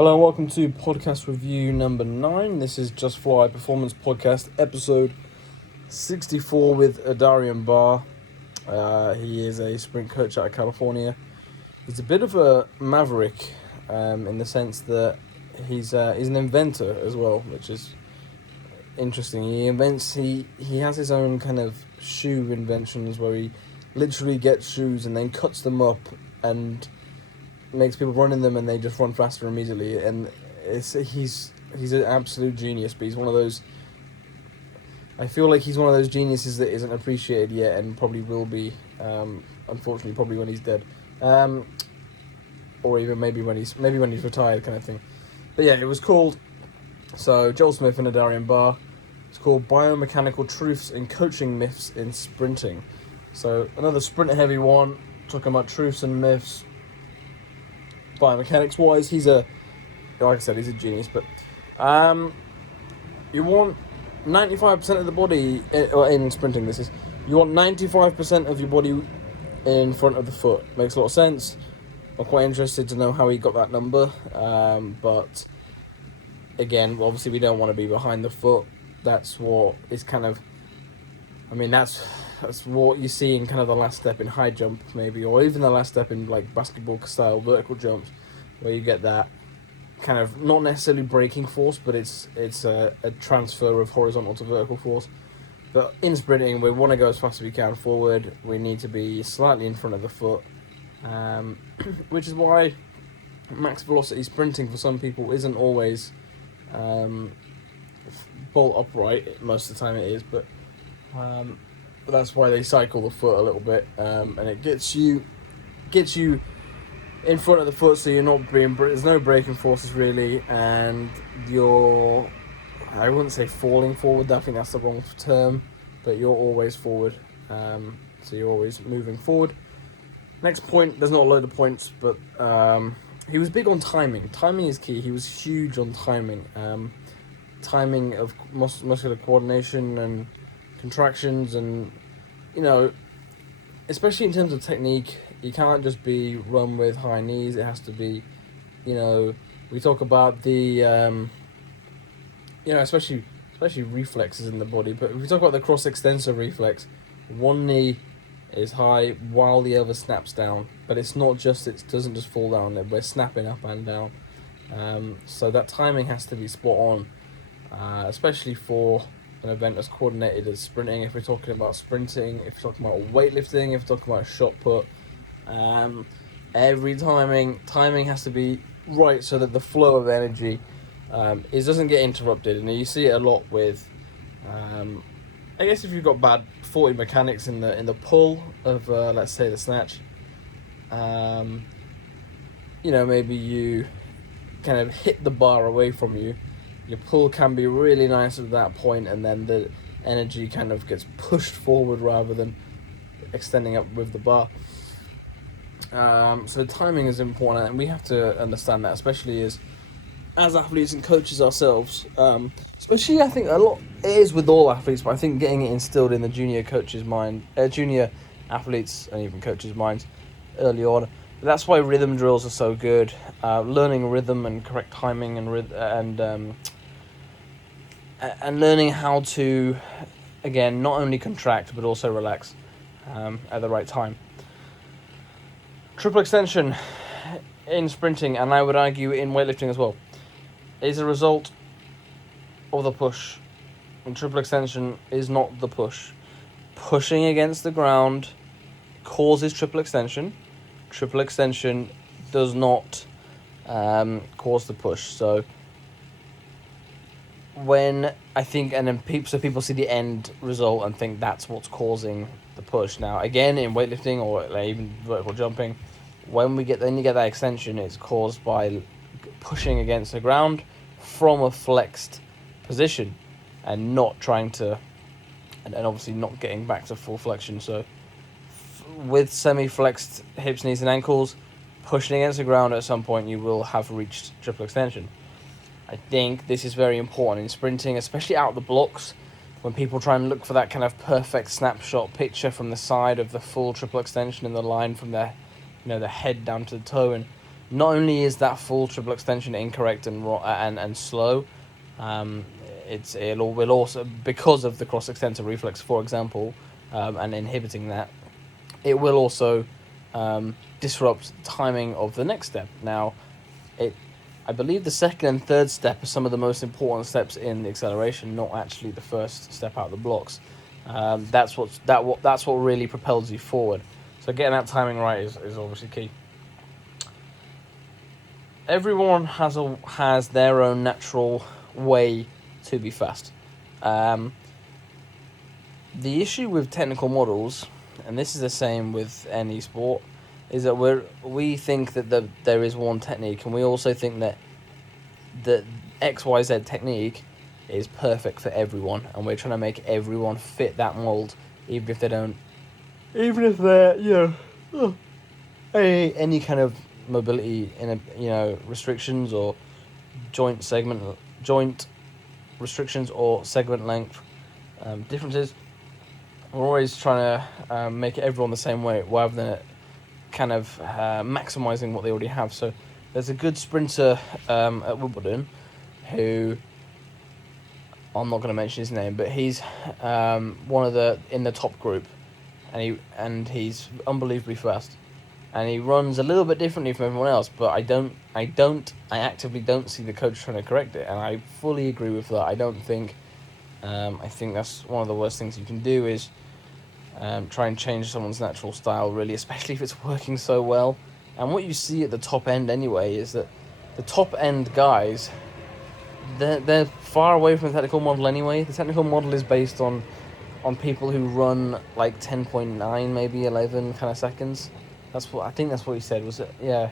Hello and welcome to podcast review number 9. This is Just Fly Performance Podcast episode 64 with Adarian Barr. He is a sprint coach out of California. He's a bit of a maverick in the sense that he's an inventor as well, which is interesting. He has his own kind of shoe inventions where he literally gets shoes and then cuts them up and makes people run in them and they just run faster immediately, and he's an absolute genius. But he's one of those, I feel like he's one of those geniuses that isn't appreciated yet and probably will be, unfortunately, probably when he's dead, or even maybe when he's retired, kind of thing. But yeah, it was called, so Joel Smith and Adarian Barr, it's called Biomechanical Truths in Coaching Myths in Sprinting. So another sprint heavy one, talking about truths and myths. Biomechanics wise, like I said, he's a genius. But you want 95% of the body, or in sprinting this is, you want 95% of your body in front of the foot. Makes a lot of sense. I'm quite interested to know how he got that number, but again, obviously we don't want to be behind the foot. That's what is kind of, that's what you see in kind of the last step in high jump, maybe, or even the last step in like basketball style vertical jumps, where you get that kind of not necessarily braking force, but it's a transfer of horizontal to vertical force. But in sprinting, we want to go as fast as we can forward. We need to be slightly in front of the foot, which is why max velocity sprinting for some people isn't always bolt upright. Most of the time it is, but that's why they cycle the foot a little bit, and it gets you in front of the foot, so you're not being. There's no braking forces really, and I wouldn't say falling forward. I think that's the wrong term, but you're always forward, so you're always moving forward. Next point, there's not a load of points, but he was big on timing. Timing is key. He was huge on timing. Timing of muscular coordination and contractions, and especially in terms of technique, you can't just be run with high knees. It has to be, we talk about the especially reflexes in the body, but if we talk about the cross extensor reflex, one knee is high while the other snaps down, but it doesn't just fall down, we're snapping up and down, so that timing has to be spot on, especially for an event as coordinated as sprinting. If we're talking about sprinting, if we're talking about weightlifting, if we're talking about shot put, every timing has to be right so that the flow of energy doesn't get interrupted. And you see it a lot with, I guess if you've got bad 40 mechanics in the pull of let's say the snatch, maybe you kind of hit the bar away from you. Your pull can be really nice at that point, and then the energy kind of gets pushed forward rather than extending up with the bar. So timing is important, and we have to understand that, especially as athletes and coaches ourselves. Especially, I think a lot it is with all athletes, but I think getting it instilled in the junior athletes and even coaches' minds early on. But that's why rhythm drills are so good. Learning rhythm and correct timing and learning how to, again, not only contract but also relax at the right time. Triple extension in sprinting, and I would argue in weightlifting as well, is a result of the push. And triple extension is not the push. Pushing against the ground causes triple extension. Triple extension does not cause the push. So when I think, and then people see the end result and think that's what's causing the push. Now, again, in weightlifting or even vertical jumping, when you get that extension, it's caused by pushing against the ground from a flexed position and not trying to, and obviously not getting back to full flexion. So with semi-flexed hips, knees, and ankles, pushing against the ground at some point, you will have reached triple extension. I think this is very important in sprinting, especially out the blocks, when people try and look for that kind of perfect snapshot picture from the side of the full triple extension in the line from their, the head down to the toe, and not only is that full triple extension incorrect and slow, it will also, because of the cross extensor reflex, for example, and inhibiting that, it will also disrupt timing of the next step. Now, I believe the second and third step are some of the most important steps in the acceleration, not actually the first step out of the blocks. That's what really propels you forward. So getting that timing right is obviously key. Everyone has their own natural way to be fast. The issue with technical models, and this is the same with any sport, is that we think that there is one technique, and we also think that the XYZ technique is perfect for everyone, and we're trying to make everyone fit that mold, even if they're any kind of mobility in restrictions or joint restrictions or segment length differences. We're always trying to make everyone the same way, rather than kind of maximising what they already have. So there's a good sprinter at Wimbledon who, I'm not going to mention his name, but he's one of in the top group, and he's unbelievably fast, and he runs a little bit differently from everyone else. But I actively don't see the coach trying to correct it, and I fully agree with that. I think that's one of the worst things you can do is try and change someone's natural style, really, especially if it's working so well. And what you see at the top end anyway is that the top end guys, they're far away from the technical model anyway. The technical model is based on people who run like 10.9, maybe 11 kind of seconds. That's what he said, was it? Yeah.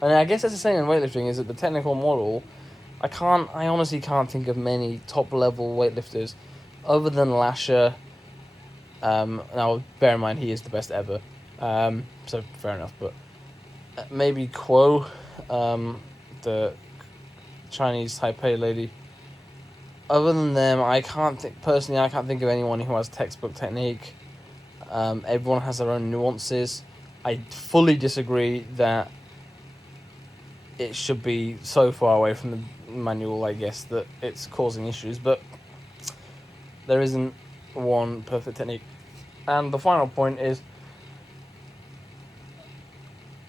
And I guess that's the same in weightlifting, is that the technical model, I honestly can't think of many top level weightlifters other than Lasher. Now bear in mind he is the best ever, so fair enough, but maybe Kuo, the Chinese Taipei lady. Other than them, I can't think of anyone who has textbook technique. Everyone has their own nuances. I fully disagree that it should be so far away from the manual, I guess, that it's causing issues, but there isn't one perfect technique. And the final point is,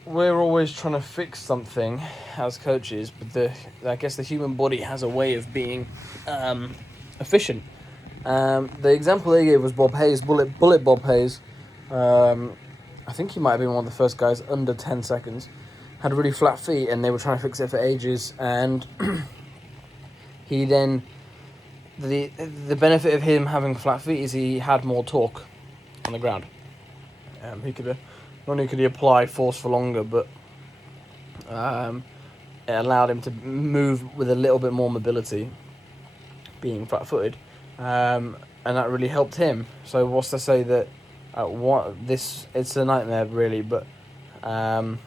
we're always trying to fix something as coaches, but I guess the human body has a way of being efficient. The example they gave was Bob Hayes, Bullet Bob Hayes. I think he might have been one of the first guys under 10 seconds. Had really flat feet, and they were trying to fix it for ages. And he then, the benefit of him having flat feet is he had more torque on the ground. He could not only could he apply force for longer, but it allowed him to move with a little bit more mobility, being flat-footed, and that really helped him. So what's to say that it's a nightmare, really, but I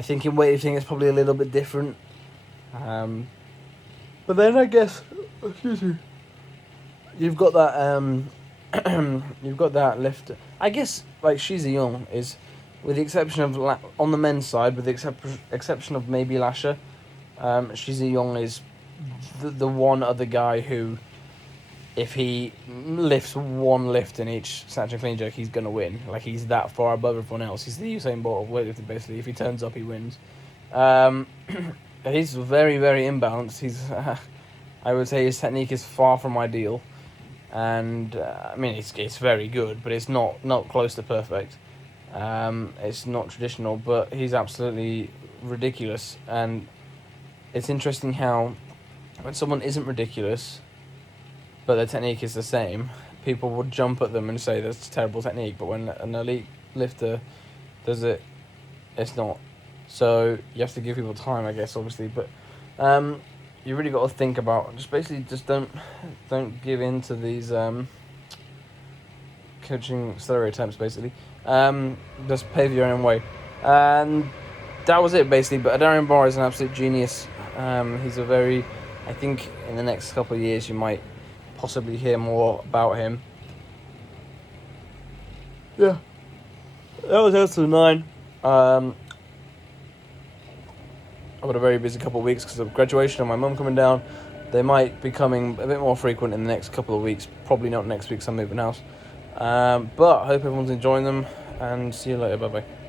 think in weightlifting it's probably a little bit different. But then I guess, you've got that lift. I guess like Shizi Young is, with the exception of on the men's side, with the exception of maybe Lasher, Shizi Young is the one other guy who, if he lifts one lift in each snatch and clean jerk, he's gonna win. Like, he's that far above everyone else. He's the Usain Bolt of weightlifting, basically. If he turns up, he wins. He's very, very imbalanced. I would say his technique is far from ideal, and I mean it's very good, but it's not close to perfect. It's not traditional, but he's absolutely ridiculous. And it's interesting how when someone isn't ridiculous, but their technique is the same, people would jump at them and say that's a terrible technique. But when an elite lifter does it, it's not. So you have to give people time, I guess, obviously. But you really got to think about just don't give in to these coaching stereotypes, basically. Just pave your own way. And that was it, basically. But Adarian Barr is an absolute genius. He's I think in the next couple of years you might possibly hear more about him. Yeah. That was episode 9. I've got a very busy couple of weeks because of graduation and my mum coming down. They might be coming a bit more frequent in the next couple of weeks. Probably not next week, 'cause I'm moving house. But I hope everyone's enjoying them, and see you later. Bye bye.